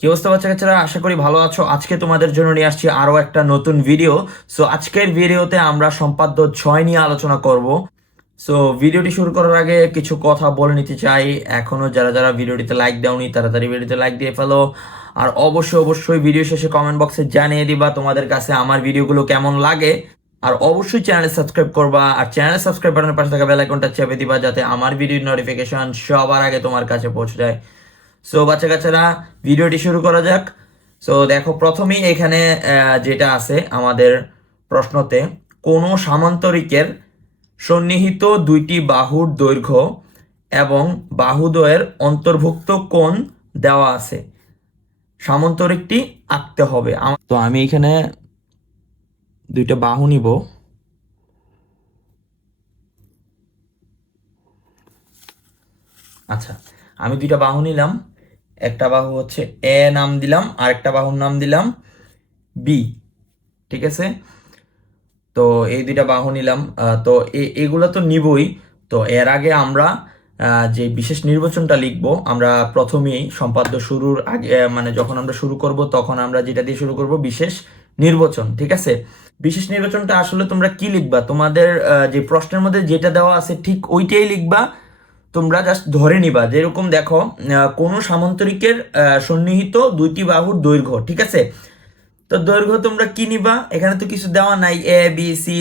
কি অবস্থা বাচ্চা কাচ্চারা? আশা করি ভালো আছো। আজকে তোমাদের জন্য নিয়ে আসছি আরও একটা নতুন ভিডিও সো আজকের ভিডিওতে আমরা সম্পাদ্য ছয় নিয়ে আলোচনা করব। সো ভিডিওটি শুরু করার আগে কিছু কথা বলে নিতে চাই। এখনও যারা যারা ভিডিওটিতে লাইক দাওনি, তাড়াতাড়ি ভিডিওতে লাইক দিয়ে ফেলো। আর অবশ্যই অবশ্যই ভিডিও শেষে কমেন্ট বক্সে জানিয়ে দিবা তোমাদের কাছে আমার ভিডিওগুলো কেমন লাগে। আর অবশ্যই চ্যানেল সাবস্ক্রাইব করবা। আর চ্যানেল সাবস্ক্রাইব বাটনের পাশে থাকা বেল আইকনটা চেপে দিবা যাতে আমার ভিডিওর নোটিফিকেশন সবার আগে তোমার কাছে পৌঁছে যায়। সো বাচ্চা কাচ্চারা, ভিডিওটি শুরু করা যাক। সো দেখো, প্রথমেই এখানে যেটা আছে আমাদের প্রশ্নতে, কোনো সামান্তরিকের সন্নিহিত দুইটি বাহুর দৈর্ঘ্য এবং বাহুদ্বয়ের অন্তর্ভুক্ত কোণ দেওয়া আছে। সামান্তরিকটি আঁকতে হবে। তো আমি এখানে দুইটা বাহু নিব। আচ্ছা আমি দুইটা বাহু নিলাম। একটা বাহু হচ্ছে এ নাম দিলাম আর একটা বাহুর নাম দিলাম বি ঠিক আছে? তো এই দুইটা বাহু নিলাম তো এগুলো তো নিবই। তো এর আগে আমরা যে বিশেষ নির্বাচনটা লিখব, আমরা প্রথমেই সম্পাদ্য শুরুর আগে মানে যখন আমরা শুরু করব, তখন আমরা যেটা দিয়ে শুরু করব, বিশেষ নির্বাচন, ঠিক আছে? বিশেষ নির্বাচনটা আসলে তোমরা কি লিখবা? তোমাদের যে প্রশ্নের মধ্যে যেটা দেওয়া আছে ঠিক ওইটাই লিখবা তোমরা জাস্ট ধরে নিবা যেরকম দেখো কোনো সামান্তরিকের সন্নিহিত দুইটি বাহুর দৈর্ঘ্য, ঠিক আছে? তো দৈর্ঘ্য তোমরা কি নিবা? এখানে তো কিছু দেওয়া নাই A B C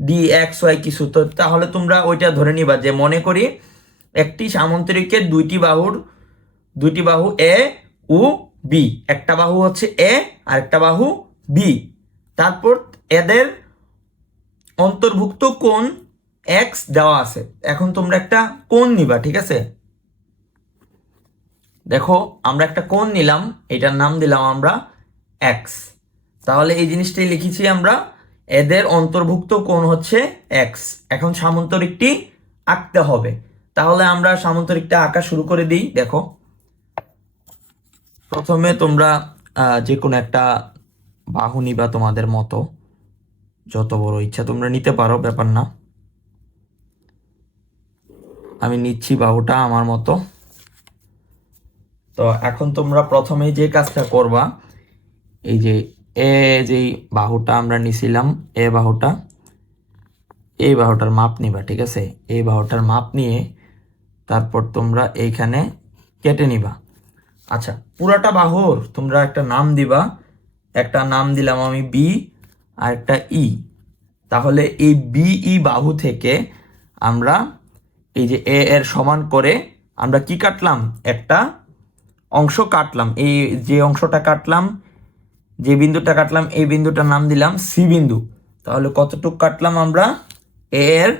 D X Y কিছু। তো তাহলে তোমরা ওইটা ধরে নিবা যে মনে করি একটি সামান্তরিকের দুইটি বাহুর, দুইটি বাহু এ ও বি একটা বাহু হচ্ছে এ আর একটা বাহু বি তারপর এদের অন্তর্ভুক্ত কোণ এক্স দেওয়া আছে। এখন তোমরা একটা কোণ নিবা, ঠিক আছে? দেখো, আমরা একটা কোণ নিলাম, এটার নাম দিলাম আমরা এক্স তাহলে এই জিনিসটাই লিখেছি আমরা, এদের অন্তর্ভুক্ত কোণ হচ্ছে এক্স এখন সামান্তরিকটি আঁকতে হবে। তাহলে আমরা সামান্তরিকটা আঁকা শুরু করে দিই, দেখো। প্রথমে তোমরা যে কোনো একটা বাহু নিবা তোমাদের মতো। যত বড় ইচ্ছা তোমরা নিতে পারো, ব্যাপার না। আমি নিচ্ছি বাহুটা আমার মতো। তো এখন তোমরা প্রথমে যে কাজটা করবা, এই যে এ যেই বাহুটা আমরা নিছিলাম, এ বাহুটা, এই বাহুটার মাপ নিবা, ঠিক আছে? এই বাহুটার মাপ নিয়ে তারপর তোমরা এইখানে কেটে নিবা। আচ্ছা পুরাটা বাহুর তোমরা একটা নাম দিবা। একটা নাম দিলাম আমি বি আর একটা ই। তাহলে এই বিই বাহু থেকে আমরা এই যে এ এর সমান করে আমরা কি কাটলাম? একটা অংশ কাটলাম। এই যে অংশটা কাটলাম, যে বিন্দুটা কাটলাম, এই বিন্দুটার নাম দিলাম সি বিন্দু। তাহলে কতটুক কাটলাম আমরা? এ এর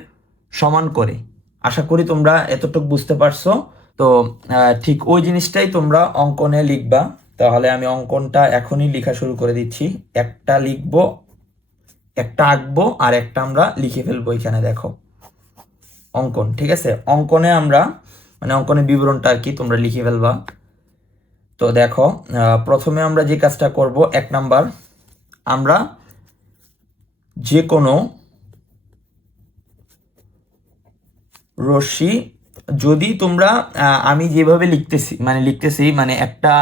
সমান করে। আশা করি তোমরা এতটুক বুঝতে পারছ। তো ঠিক ওই জিনিসটাই তোমরা অঙ্কনে লিখবা। তাহলে আমি অঙ্কনটা এখনই লেখা শুরু করে দিচ্ছি। একটা লিখব, একটা আঁকবো, আর একটা আমরা লিখে ফেলব এখানে, দেখো। অঙ্কন, ঠিক আছে? অঙ্কনে আমরা মানে অঙ্কনের বিবরণটা আর কি তোমরা লিখে ফেলবা। তো দেখো প্রথমে আমরা যে কাজটা করব, এক নাম্বার, আমরা যে কোনো রশ্মি, যদি তোমরা আমি যেভাবে লিখতেছি মানে লিখতেছি মানে একটা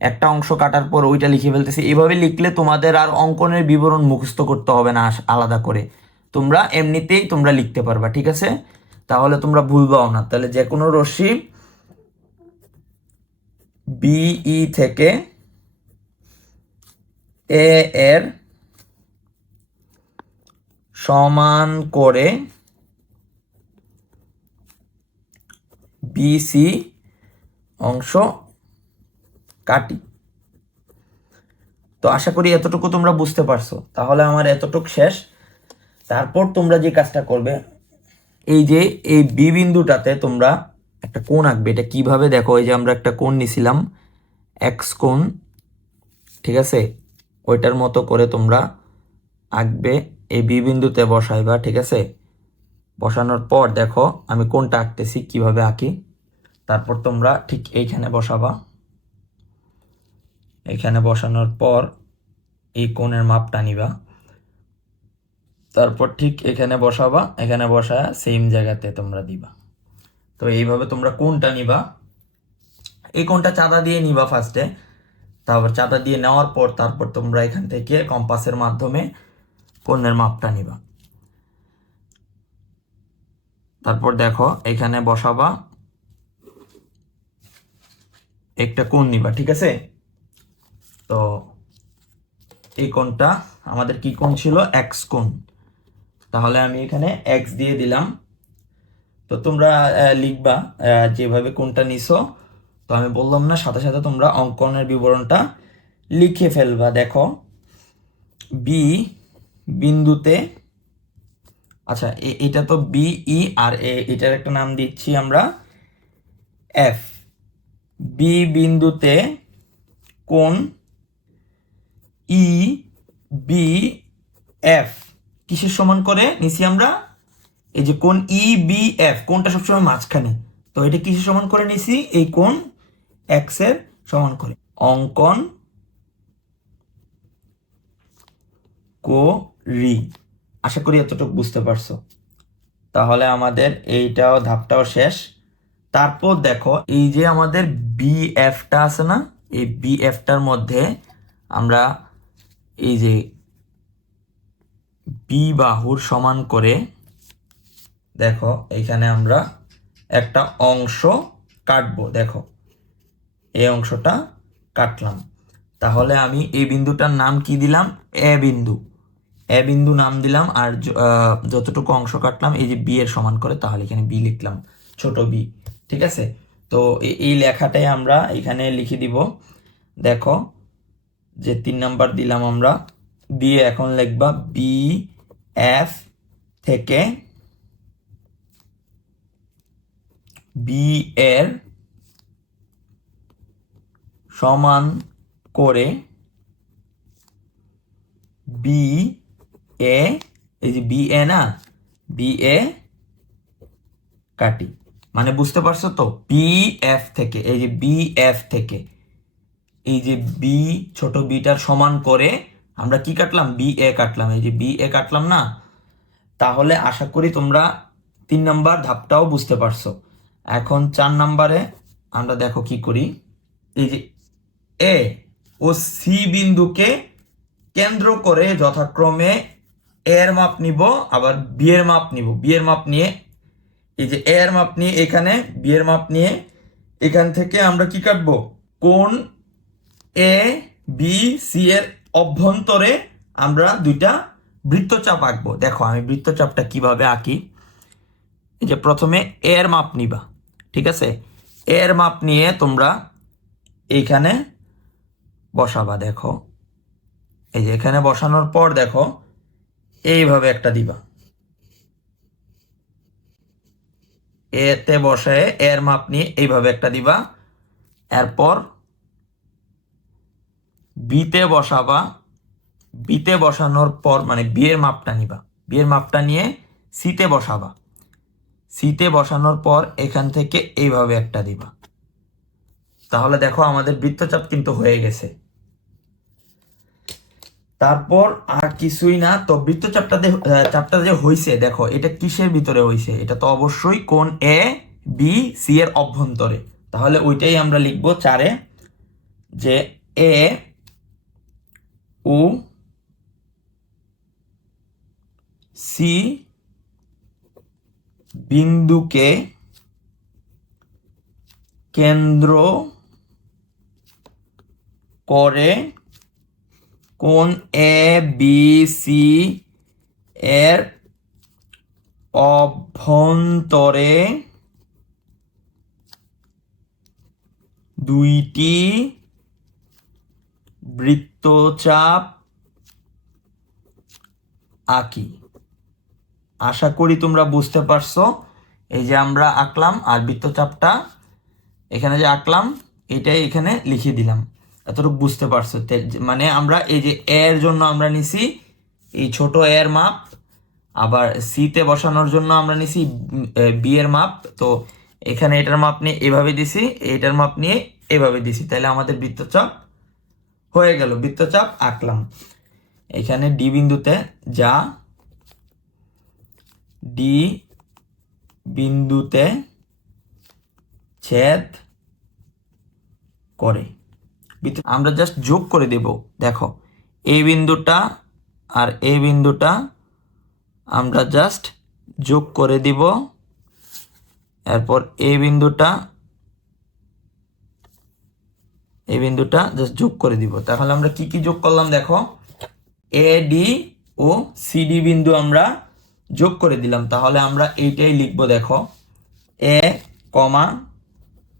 একটা অংশ কাটার পর ওইটা লিখে ফেলতেছি, এভাবে লিখলে তোমাদের আর অঙ্কনের বিবরণ মুখস্থ করতে হবে না আলাদা করে। তোমরা এমনিতেই তোমরা লিখতে পারবা, ঠিক আছে? তাহলে তোমরা ভুলবাও না। তাহলে যে কোনো রশ্মি বিই থেকে এ এর সমান করে বিসি অংশ কাটি। তো আশা করি এতটুকু তোমরা বুঝতে পারছ। তাহলে আমার এতটুকু শেষ। তারপর তোমরা যে কাজটা করবে এই যে এই বি বিন্দুটাতে তোমরা একটা কোণ আঁকবে। এটা কীভাবে দেখো? এই যে আমরা একটা কোণ নিছিলাম এক্স কোণ, ঠিক আছে? ওইটার মতো করে তোমরা আঁকবে। এই বি বিন্দুতে বসাইবা, ঠিক আছে? বসানোর পর দেখো, আমি কোনটা আঁকতেছি, কীভাবে আঁকি? তারপর তোমরা ঠিক এইখানে বসাবা। এইখানে বসানোর পর এই কোণের মাপটা নিবা। তারপর ঠিক এখানে বসাবা, এখানে বসা সেম জায়গাতে তোমরা দিবা। তো এইভাবে তোমরা কোনটা নিবা? এই কোনটা চাঁদা দিয়ে নিবা ফার্স্টে তারপর চাঁদা দিয়ে নেওয়ার পর তারপর তোমরা এখান থেকে কম্পাসের মাধ্যমে কোণের মাপটা নিবা। তারপর দেখো, এখানে বসাবা, একটা কোণ নিবা, ঠিক আছে? তো এই কোণটা, আমাদের কি কোণ ছিল? এক্স কোণ। তাহলে আমি এখানে এক্স দিয়ে দিলাম। তো তোমরা লিখবা যেভাবে কোনটা নিছো। তো আমি বললাম না, সাথে সাথে তোমরা অঙ্কনের বিবরণটা লিখে ফেলবা। দেখো বি বিন্দুতে আচ্ছা এটা তো বি ই আর এ, এটার একটা নাম দিচ্ছি আমরা এফ বি বিন্দুতে কোন ই বি এফ কিসের সমান করে? নিছি আমরা এই যে কোন ই বি এফ কোনটা সবসময় মাঝখানে। তো এটা কিসের সমান করে নিছি? এই কোন এক্সের সমান করে। অঙ্কন করি। আশা করি এতটুকু বুঝতে পারছ। তাহলে আমাদের এইটাও, ধাপটাও শেষ। তারপর দেখো, এই যে আমাদের বি এফটা আছে না? এই বি এফটার মধ্যে আমরা এই যে বি বাহুর সমান করে, দেখো, এখানে আমরা একটা অংশ কাটবো, দেখো। এই অংশটা কাটলাম। তাহলে আমি এই বিন্দুটার নাম কি দিলাম? এ বিন্দু। এ বিন্দু নাম দিলাম, আর যতটুকু অংশ কাটলাম, এই যে বি এর সমান করে, তাহলে এখানে বি লিখলাম, ছোট বি ঠিক আছে? তো এই লেখাটাই আমরা এখানে লিখে দিব। দেখো, যে তিন নাম্বার দিলাম আমরা দিয়ে এখন লিখবা বি এফ থেকে বি এর সমান করে বি এ, এই যে বি এ না বি এ কাটি। মানে বুঝতে পারছ তো? বি এফ থেকে, এই যে বি এফ থেকে, এই যে বি ছোট বিটার সমান করে আমরা কি কাটলাম? বি এ কাটলাম। এই যে বি এ কাটলাম না? তাহলে আশা করি তোমরা তিন নাম্বার ধাপটাও বুঝতে পারছ। এখন চার নাম্বারে আমরা দেখো কি করি। এই যে এ ও সি বিন্দুকে কেন্দ্র করে যথাক্রমে এর মাপ নিব, আবার বি এর মাপ নিব। বি এর মাপ নিয়ে, এই যে এর মাপ নিয়ে এখানে বি এর মাপ নিয়ে এখান থেকে আমরা কি কাটবো? কোন এ বি সি এর অভ্যন্তরে আমরা দুইটা বৃত্তচাপ আঁকবো। দেখো, আমি বৃত্তচাপটা কীভাবে আঁকি? এই যে প্রথমে এর মাপ নিবা, ঠিক আছে? এর মাপ নিয়ে তোমরা এইখানে বসাবা, দেখো। এই যে এখানে বসানোর পর, দেখো, এইভাবে একটা দিবা। এতে বসায় এর মাপ নিয়ে এইভাবে একটা দিবা। এরপর বিতে বসাবা, বিতে বসানোর পর মানে বিয়ের মাপটা নিবা। বিয়ের মাপটা নিয়ে সিতে বসাবা। সিতে বসানোর পর এখান থেকে এইভাবে একটা দিবা। তাহলে দেখো আমাদের বৃত্তচাপ কিন্তু হয়ে গেছে। তারপর আর কিছুই না, তো বৃত্তচাপটা চাপটা যে হইছে, দেখো, এটা কিসের ভিতরে হইছে? এটা তো অবশ্যই কোন এ, বি, সি এর অভ্যন্তরে। তাহলে ওইটাই আমরা লিখব চারে, যে এ ও সি বিন্দুকে কেন্দ্র করে কোন এ বি সি এর অভ্যন্তরে দুইটি বৃত্তচাপ আঁকি। আশা করি তোমরা বুঝতে পারছ। এই যে আমরা আঁকলাম আর বৃত্তচাপটা এখানে যে আঁকলাম, এটাই এখানে লিখে দিলাম। এতটুকু বুঝতে পারছ? মানে আমরা এই যে এর জন্য আমরা নিছি, এই ছোট এর মাপ, আবার সিতে বসানোর জন্য আমরা নিছি বি এর মাপ। তো এখানে এটার মাপ নিয়ে এভাবে দিছি, এটার মাপ নিয়ে এভাবে দিছি। তাহলে আমাদের বৃত্তচাপ হয়ে গেল বৃত্তচাপ আঁকলাম। এখানে ডি বিন্দুতে যা ডি বিন্দুতে ছেদ করে। আমরা জাস্ট যোগ করে দেব, দেখো। এই বিন্দুটা আর এই বিন্দুটা আমরা জাস্ট যোগ করে দিব। এরপর এই বিন্দুটা এই বিন্দুটা জাস্ট যোগ করে দিব। তাহলে আমরা কি কি যোগ করলাম দেখো? এ ডি ও সিডি বিন্দু আমরা যোগ করে দিলাম। তাহলে আমরা এইটাই লিখব দেখো। এ কমা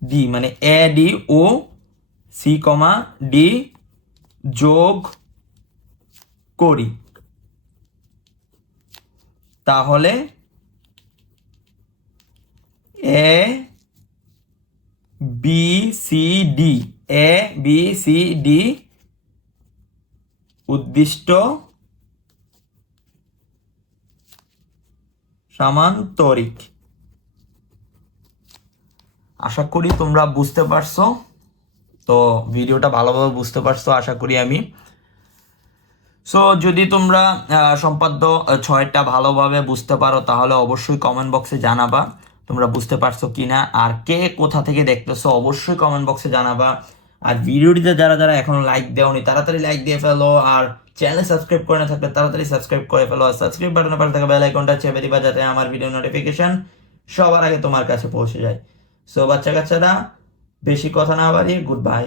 ডি মানে A D O C comma D যোগ করি। তাহলে A B C D A B C D উদ্দিষ্ট সামান্তরিক। আশা করি তোমরা বুঝতে পারছ। তো ভিডিওটা ভালোভাবে বুঝতে পারছ, আশা করি আমি। সো যদি তোমরা সম্পাদ্য ছয়টা ভালোভাবে বুঝতে পারো, তাহলে অবশ্যই কমেন্ট বক্সে জানাবা। তোমরা বুঝতে পারছ কিনা, আর কে কোথা থেকে দেখতেছো, অবশ্যই কমেন্ট বক্সে জানাবা। আর ভিডিওটিতে যারা যারা এখনও লাইক দেওনি, তাড়াতাড়ি লাইক দিয়ে ফেলো আর চ্যানেল সাবস্ক্রাইব করে না থাকলে তাড়াতাড়ি সাবস্ক্রাইব করে ফেলো আর সাবস্ক্রাইব বাটনের পাশে থাকা বেল আইকনটা চেপে দিবা যাতে আমার ভিডিও নোটিফিকেশন সবার আগে তোমার কাছে পৌঁছে যায়। সো বাচ্চা কাচ্চারা বেশি কথা না বাড়িয়ে গুড বাই